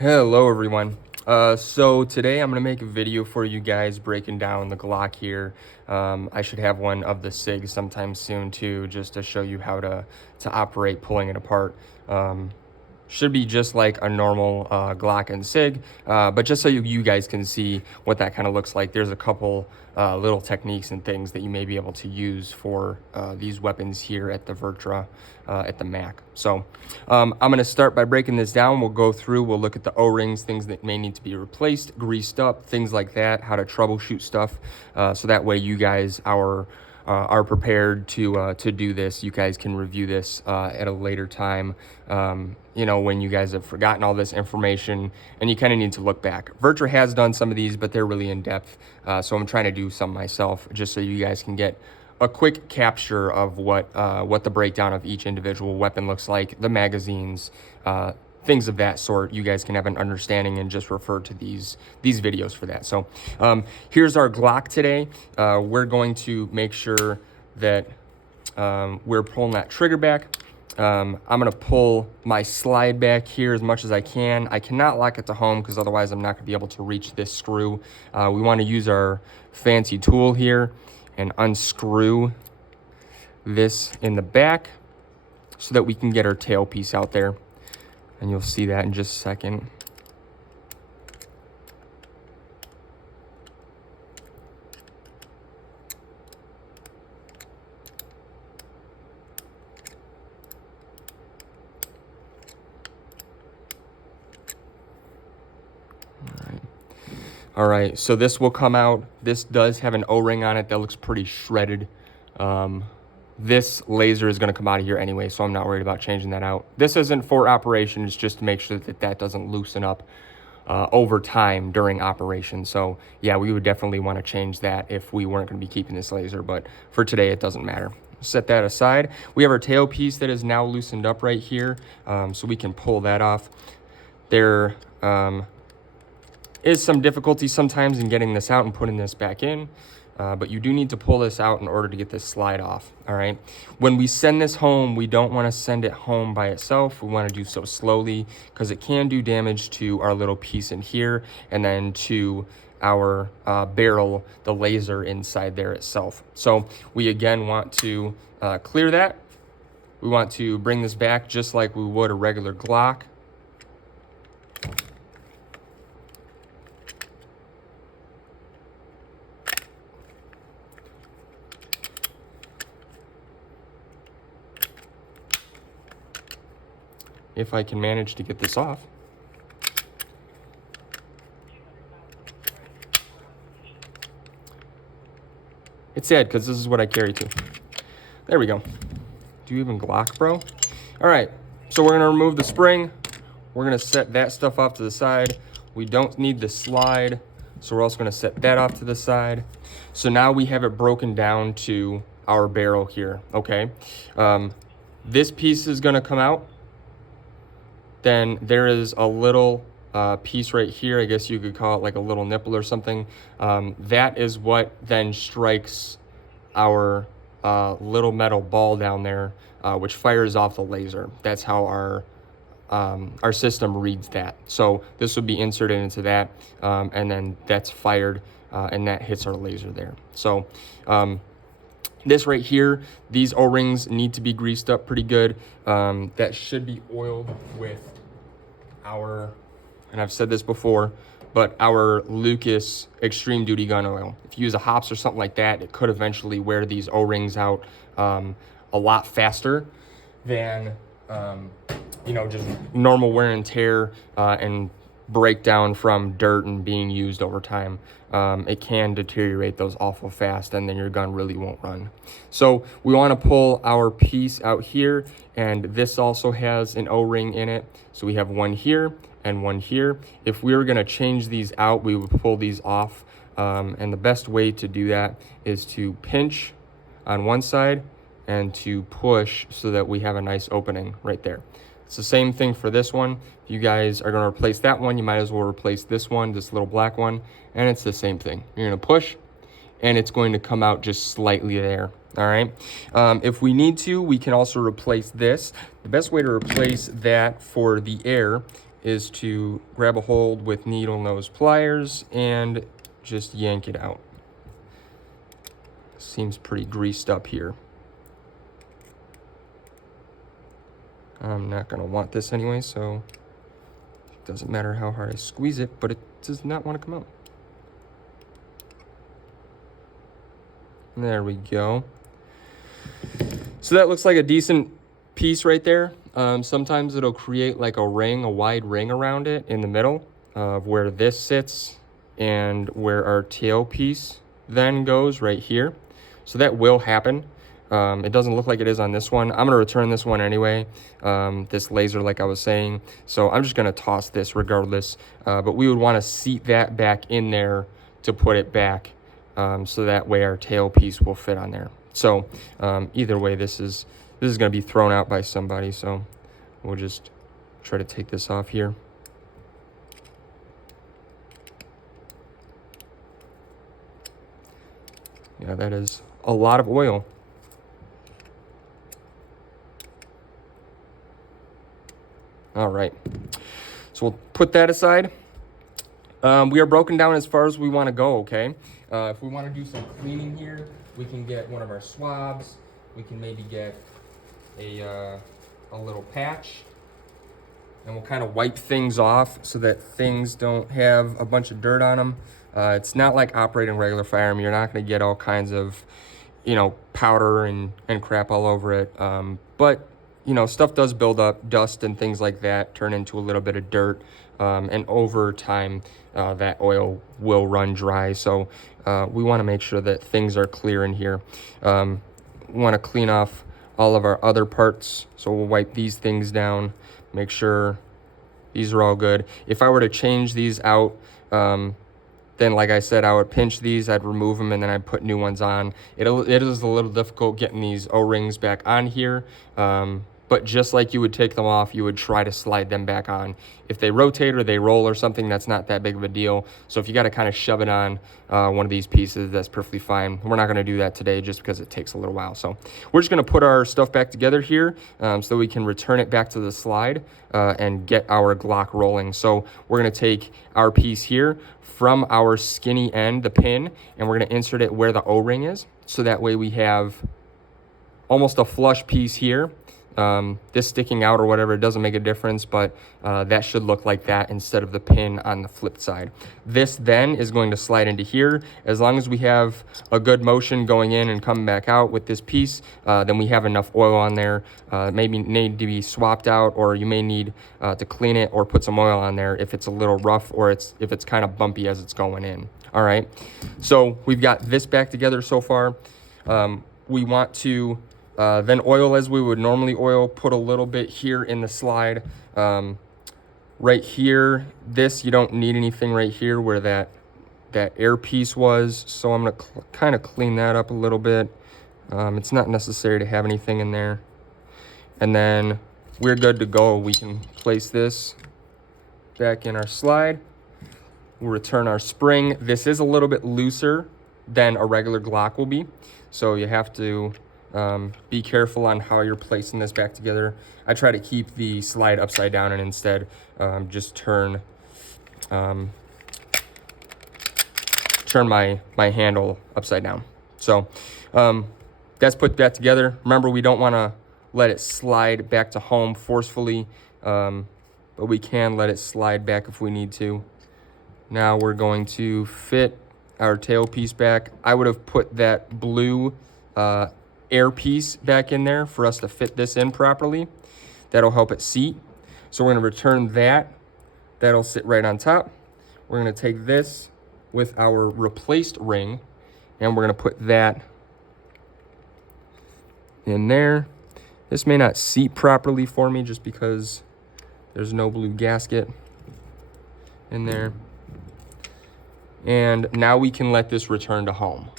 Hello everyone. So today I'm going to make a video for you guys breaking down the Glock here. I should have one of the SIG sometime soon too, just to show you how to operate pulling it apart. Should be just like a normal Glock and SIG, but just so you guys can see what that kind of looks like, there's a couple little techniques and things that you may be able to use for these weapons here at the Vertra, at the Mac. So I'm going to start by breaking this down. We'll go through, we'll look at the O-rings, things that may need to be replaced, greased up, things like that, how to troubleshoot stuff, so that way you guys are prepared to do this. You guys can review this at a later time, you know, when you guys have forgotten all this information and you kind of need to look back. Vertra has done some of these, but they're really in depth. So I'm trying to do some myself just so you guys can get a quick capture of what the breakdown of each individual weapon looks like, the magazines, things of that sort. You guys can have an understanding and just refer to these videos for that. So here's our Glock today. We're going to make sure that we're pulling that trigger back. I'm going to pull my slide back here as much as I can. I cannot lock it to home because otherwise I'm not going to be able to reach this screw. We want to use our fancy tool here and unscrew this in the back so that we can get our tailpiece out there. And you'll see that in just a second. All right, so this will come out. This does have an O-ring on it that looks pretty shredded. This laser is going to come out of here anyway, so I'm not worried about changing that out. This isn't for operation, it's just to make sure that that doesn't loosen up over time during operation. So yeah, we would definitely want to change that if we weren't going to be keeping this laser, but for today it doesn't matter. Set that aside. We have our tailpiece that is now loosened up right here, so we can pull that off. There is some difficulty sometimes in getting this out and putting this back in, but you do need to pull this out in order to get this slide off. All right, when we send this home, we don't want to send it home by itself. We want to do so slowly because it can do damage to our little piece in here and then to our barrel, the laser inside there itself. So we again want to clear that. We want to bring this back just like we would a regular Glock. If I can manage to get this off. It's sad because this is what I carry to. There we go. Do you even Glock, bro? All right, so we're gonna remove the spring. We're gonna set that stuff off to the side. We don't need the slide, so we're also gonna set that off to the side. So now we have it broken down to our barrel here, okay? This piece is gonna come out. Then there is a little piece right here. I guess you could call it like a little nipple or something. That is what then strikes our little metal ball down there, which fires off the laser. That's how our system reads that. So this would be inserted into that, and then that's fired, and that hits our laser there. So this right here, these O-rings need to be greased up pretty good. That should be oiled with our, and I've said this before, but our Lucas Extreme Duty Gun Oil. If you use a hops or something like that, it could eventually wear these O-rings out a lot faster than, you know, just normal wear and tear and breakdown from dirt and being used over time. It can deteriorate those awful fast, and then your gun really won't run. So we want to pull our piece out here, and this also has an O-ring in it. So we have one here and one here. If we were going to change these out, we would pull these off, and the best way to do that is to pinch on one side and to push so that we have a nice opening right there. It's the same thing for this one. If you guys are going to replace that one, you might as well replace this one, this little black one, and it's the same thing. You're going to push, and it's going to come out just slightly there. All right. If we need to, we can also replace this. The best way to replace that for the air is to grab a hold with needle nose pliers and just yank it out. Seems pretty greased up here. I'm not gonna want this anyway, so it doesn't matter how hard I squeeze it, but it does not want to come out. There we go. So that looks like a decent piece right there. Sometimes it'll create like a ring, a wide ring around it in the middle of where this sits and where our tail piece then goes right here. So that will happen. It doesn't look like it is on this one. I'm gonna return this one anyway, this laser like I was saying. So I'm just gonna toss this regardless, but we would wanna seat that back in there to put it back, so that way our tail piece will fit on there. So either way, this is gonna be thrown out by somebody, so we'll just try to take this off here. Yeah, that is a lot of oil. All right, so we'll put that aside. We are broken down as far as we want to go, okay? If we want to do some cleaning here, we can get one of our swabs. We can maybe get a little patch, and we'll kind of wipe things off so that things don't have a bunch of dirt on them. It's not like operating a regular firearm. You're not going to get all kinds of, powder and crap all over it. But stuff does build up, dust and things like that turn into a little bit of dirt, and over time that oil will run dry. So we want to make sure that things are clear in here. We want to clean off all of our other parts, so we'll wipe these things down, make sure these are all good. If I were to change these out, then like I said, I would pinch these, I'd remove them, and then I'd put new ones on. It is a little difficult getting these O-rings back on here, but just like you would take them off, you would try to slide them back on. If they rotate or they roll or something, that's not that big of a deal. So if you got to kind of shove it on one of these pieces, that's perfectly fine. We're not going to do that today just because it takes a little while. So we're just going to put our stuff back together here so we can return it back to the slide and get our Glock rolling. So we're going to take our piece here from our skinny end, the pin, and we're going to insert it where the O-ring is. So that way we have almost a flush piece here. This sticking out or whatever, it doesn't make a difference, but that should look like that instead of the pin on the flip side. This then is going to slide into here. As long as we have a good motion going in and coming back out with this piece, then we have enough oil on there. Maybe need to be swapped out, or you may need to clean it or put some oil on there if it's a little rough or if it's kind of bumpy as it's going in. All right, so we've got this back together so far. We want to then oil as we would normally oil, put a little bit here in the slide. Right here, you don't need anything right here where that air piece was. So I'm gonna kind of clean that up a little bit. It's not necessary to have anything in there. And then we're good to go. We can place this back in our slide. We'll return our spring. This is a little bit looser than a regular Glock will be. So you have to be careful on how you're placing this back together. I try to keep the slide upside down and instead just turn my handle upside down. So that's put that together. Remember, we don't want to let it slide back to home forcefully, but we can let it slide back if we need to. Now we're going to fit our tail piece back. I would have put that blue air piece back in there for us to fit this in properly. That'll help it seat. So we're going to return that. That'll sit right on top. We're going to take this with our replaced ring and we're going to put that in there. This may not seat properly for me just because there's no blue gasket in there. And now we can let this return to home.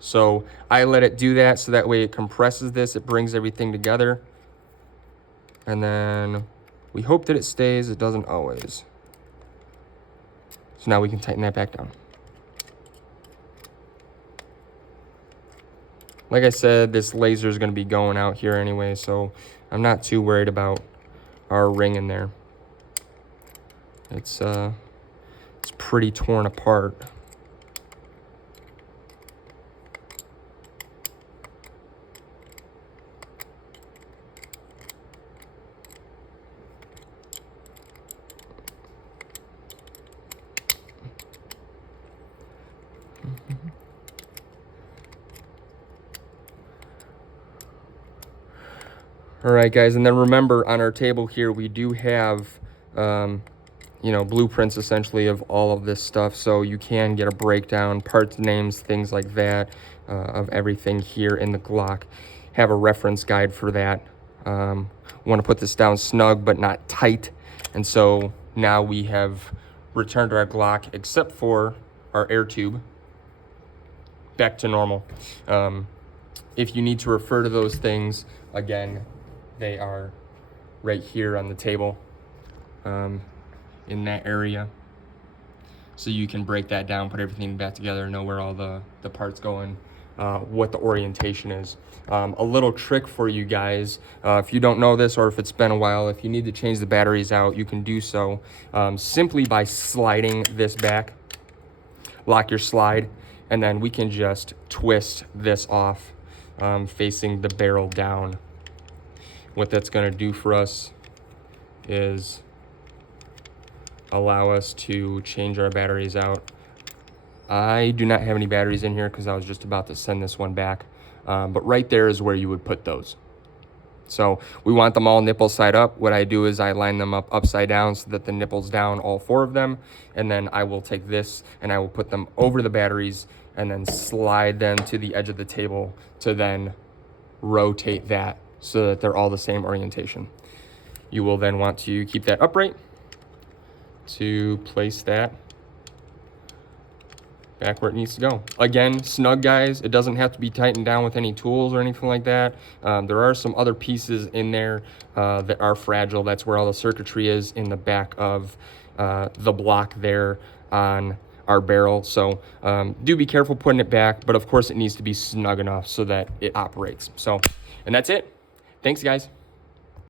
So I let it do that so that way it compresses this, it brings everything together. And then we hope that it stays, it doesn't always. So now we can tighten that back down. Like I said, this laser is going to be going out here anyway, so I'm not too worried about our ring in there. It's pretty torn apart. All right, guys, and then remember on our table here, we do have, you know, blueprints essentially of all of this stuff. So you can get a breakdown, parts names, things like that, of everything here in the Glock. Have a reference guide for that. Want to put this down snug, but not tight. And so now we have returned our Glock, except for our air tube, back to normal. If you need to refer to those things, again, they are right here on the table, in that area. So you can break that down, put everything back together, know where all the parts go and what the orientation is. A little trick for you guys, if you don't know this or if it's been a while, if you need to change the batteries out, you can do so simply by sliding this back. Lock your slide, and then we can just twist this off, facing the barrel down. What that's going to do for us is allow us to change our batteries out. I do not have any batteries in here because I was just about to send this one back, but right there is where you would put those. So we want them all nipple side up. What I do is I line them up upside down so that the nipple's down, all 4 of them, and then I will take this and I will put them over the batteries and then slide them to the edge of the table to then rotate that so that they're all the same orientation. You will then want to keep that upright to place that back where it needs to go. Again, snug, guys. It doesn't have to be tightened down with any tools or anything like that. There are some other pieces in there that are fragile. That's where all the circuitry is in the back of the block there on our barrel. So do be careful putting it back, but of course it needs to be snug enough so that it operates. So, and that's it. Thanks, guys.